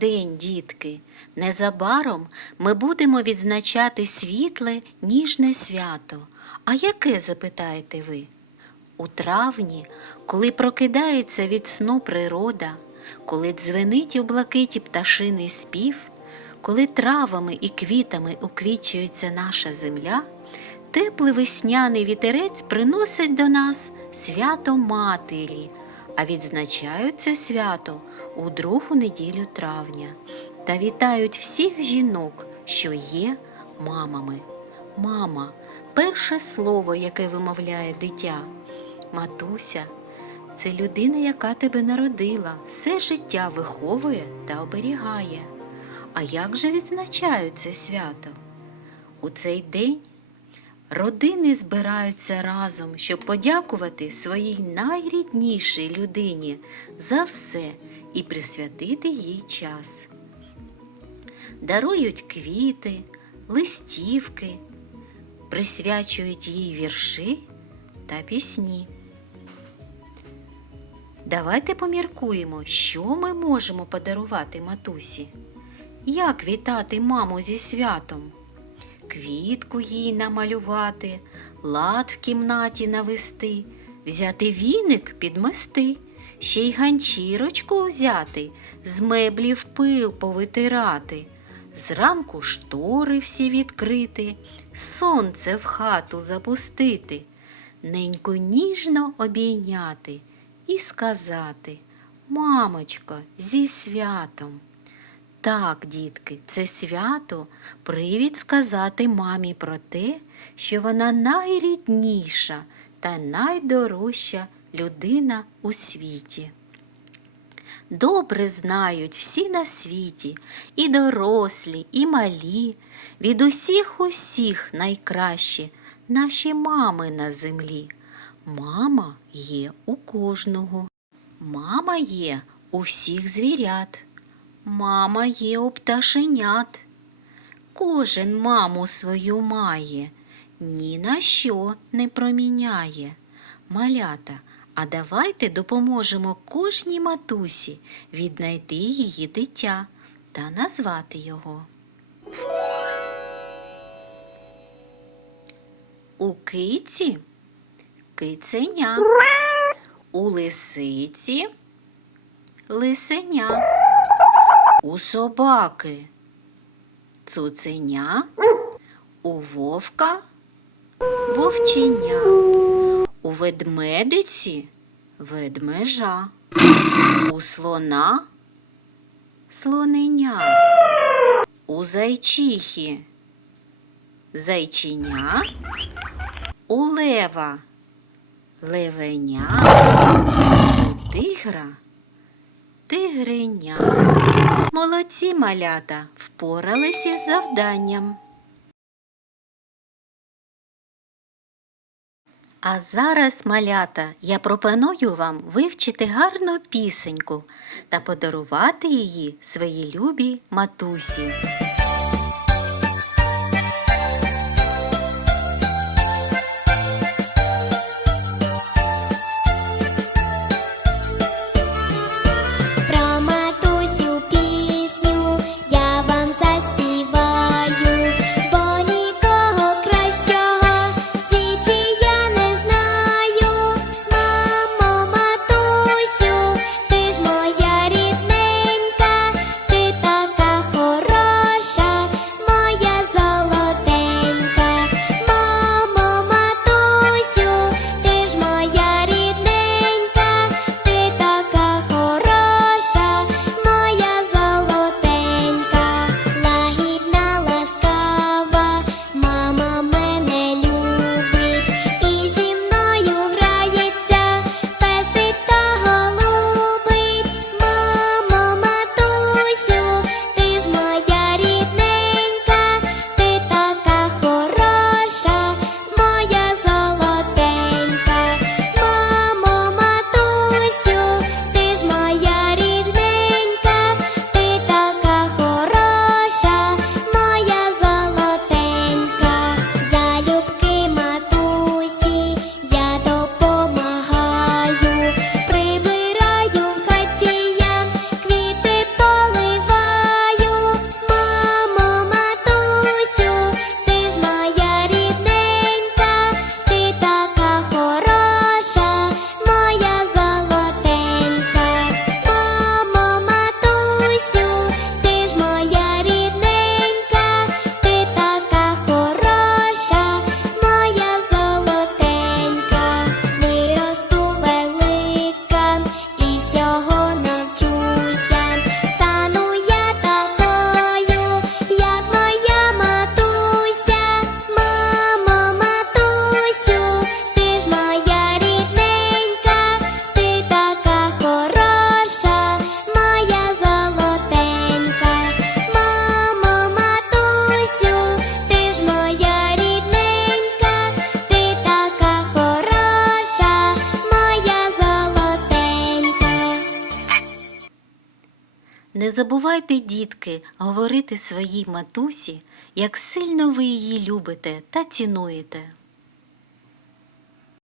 день, дітки. Незабаром ми будемо відзначати світле, ніжне свято. А яке запитаєте ви? У травні, коли прокидається від сну природа, коли дзвенить у блакиті пташиний спів, коли травами і квітами уквічується наша земля, теплий весняний вітерець приносить до нас свято Матері, а відзначають це свято у другу неділю травня та вітають всіх жінок, що є мамами. Мама перше слово, яке вимовляє дитя. Матуся це людина, яка тебе народила, все життя виховує та оберігає. А як же відзначають це свято? У цей день родини збираються разом, щоб подякувати своїй найріднішій людині за все і присвятити їй час. Дарують квіти, листівки, присвячують їй вірші та пісні. Давайте поміркуємо, що ми можемо подарувати матусі. Як вітати маму зі святом? Квітку їй намалювати, лад в кімнаті навести, взяти віник підмести, ще й ганчірочку взяти, з меблів пил повитирати, зранку штори всі відкрити, сонце в хату запустити, ненько ніжно обійняти і сказати Мамочко, зі святом. Так, дітки, це свято привід сказати мамі про те, що вона найрідніша та найдорожча людина у світі. Добре знають всі на світі, і дорослі, і малі, від усіх усіх найкращі наші мами на землі. Мама є у кожного. Мама є у всіх звірят. Мама є у пташенят. Кожен маму свою має, ні на що не проміняє. Малята, а давайте допоможемо кожній матусі віднайти її дитя та назвати його. У киці киценя, у лисиці лисеня, у собаки цуценя, у вовка вовченя, у ведмедиці? Ведмежа, у слона? Слоненя, у зайчихи? Зайчиня, у лева? Левеня, у тигра? Тигриня. Молодці малята впоралися із завданням. А зараз, малята, я пропоную вам вивчити гарну пісеньку та подарувати її своїй любій матусі. Не забувайте, дітки, говорити своїй матусі, як сильно ви її любите та цінуєте.